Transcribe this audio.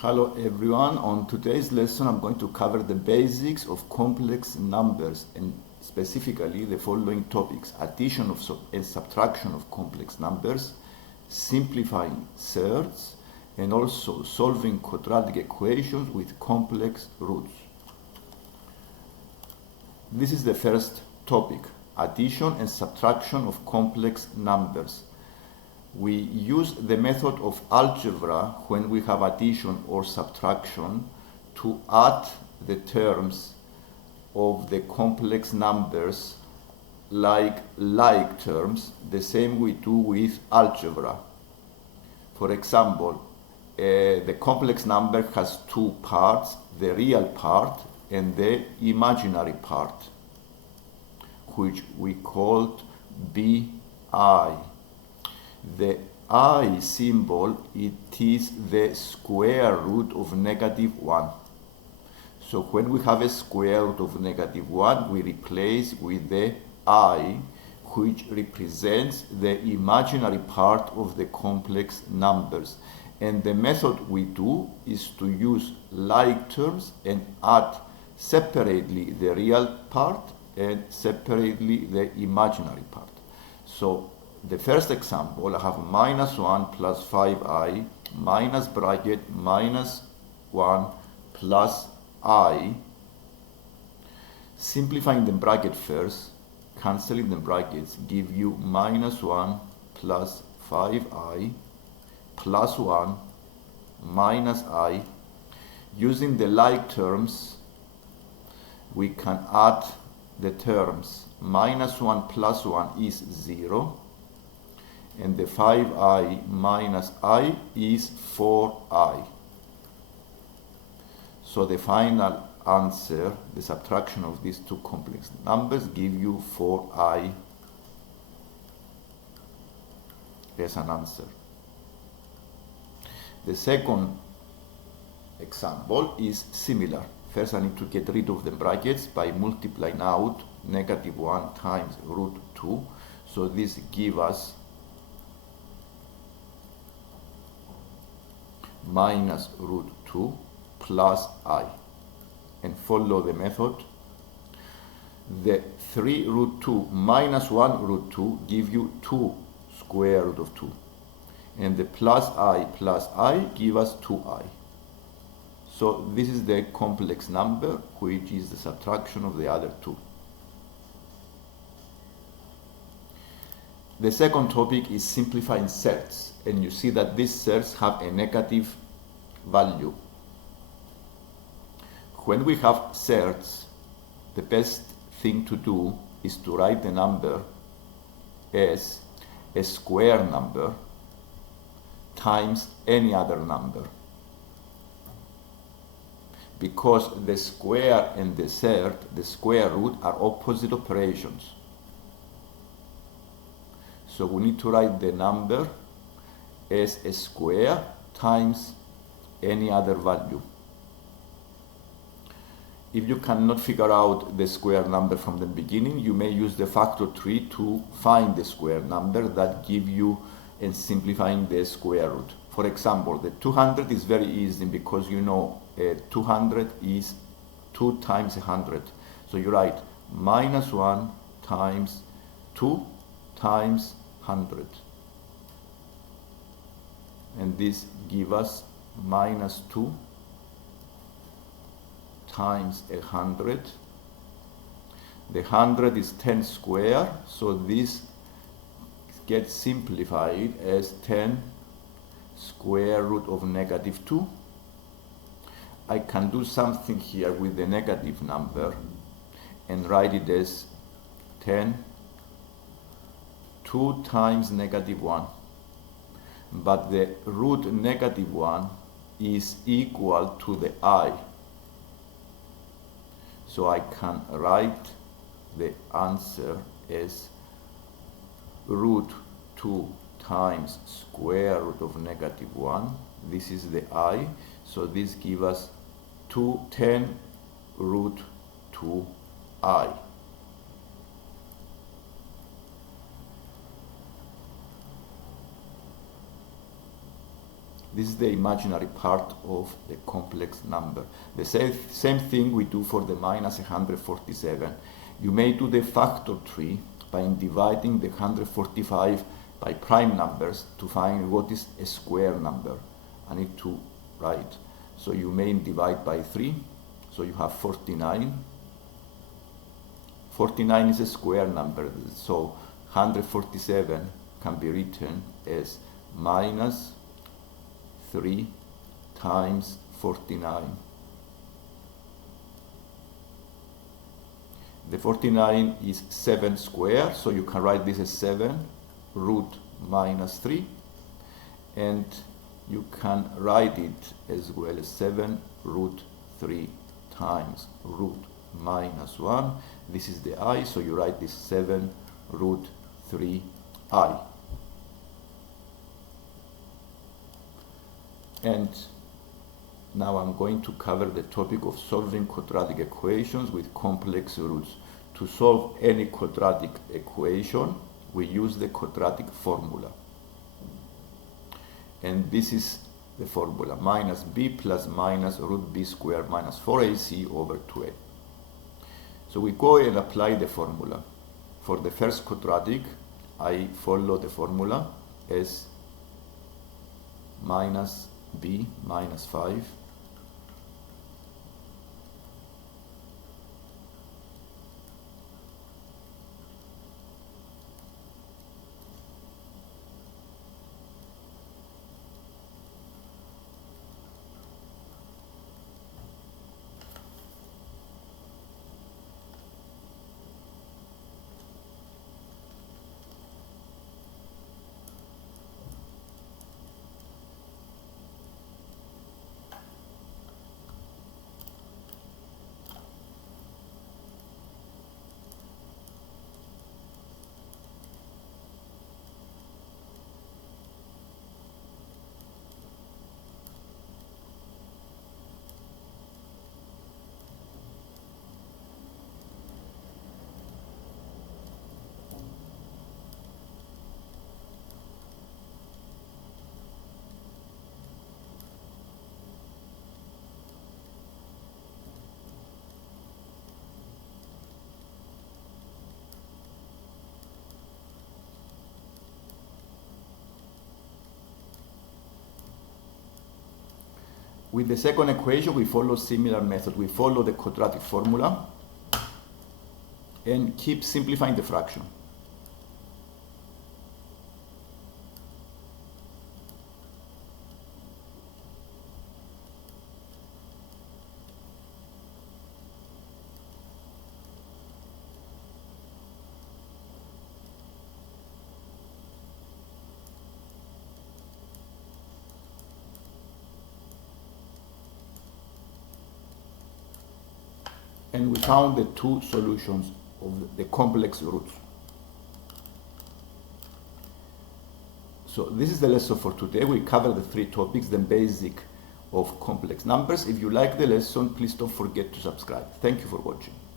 Hello everyone, on today's lesson I'm going to cover the basics of complex numbers and specifically the following topics: addition and subtraction of complex numbers, simplifying surds, and also solving quadratic equations with complex roots. This is the first topic: addition and subtraction of complex numbers. We use the method of algebra when we have addition or subtraction to add the terms of the complex numbers like terms, the same we do with algebra. For example, the complex number has two parts, the real part and the imaginary part, which we called bi. The I symbol, it is the square root of -1. So when we have a square root of -1, we replace with the I, which represents the imaginary part of the complex numbers. And the method we do is to use like terms and add separately the real part and separately the imaginary part. So the first example, I have -1 plus 5i minus bracket -1 plus I. Simplifying the bracket first, cancelling the brackets, give you -1 plus 5i plus 1 minus I. Using the like terms, we can add the terms. -1 plus 1 is 0. And the 5i minus I is 4i. So the final answer, the subtraction of these two complex numbers, give you 4i as an answer. The second example is similar. First I need to get rid of the brackets by multiplying out -1 times √2. So this gives us minus √2 plus I, and follow the method. The 3 √2 minus 1 √2 give you 2 square root of 2, and the plus I give us 2I. So this is the complex number, which is the subtraction of the other two. The second topic is simplifying surds, and you see that these surds have a negative value. When we have surds, the best thing to do is to write the number as a square number times any other number, because the square and the surd, the square root, are opposite operations. So we need to write the number as a square times any other value. If you cannot figure out the square number from the beginning, you may use the factor tree to find the square number that give you and simplifying the square root. For example, the 200 is very easy because you know 200 is 2 times 100. So you write -1 times 2 times 100, and this gives us -2 times 100. The 100 is 10 square, so this gets simplified as 10 square root of -2. I can do something here with the negative number and write it as 10 2 times -1, but the root -1 is equal to the I. So I can write the answer as √2 times square root of -1. This is the I, so this gives us 10 √2i. This is the imaginary part of the complex number. The same thing we do for the minus 147. You may do the factor tree by dividing the 145 by prime numbers to find what is a square number. I need to write. So you may divide by 3. So you have 49. 49 is a square number. So 147 can be written as minus 3 times 49. The 49 is 7 square, so you can write this as 7 root minus 3, and you can write it as well as 7 root 3 times root minus 1. This is the I, so you write this 7 root 3I. And now I'm going to cover the topic of solving quadratic equations with complex roots. To solve any quadratic equation, we use the quadratic formula. And this is the formula, minus b plus minus root b squared minus 4ac over 2a. So we go and apply the formula. For the first quadratic, I follow the formula as minus b minus 5 With the second equation, we follow similar method. We follow the quadratic formula and keep simplifying the fraction. And we found the two solutions of the complex roots. So this is the lesson for today. We covered the three topics, the basic of complex numbers. If you like the lesson, please don't forget to subscribe. Thank you for watching.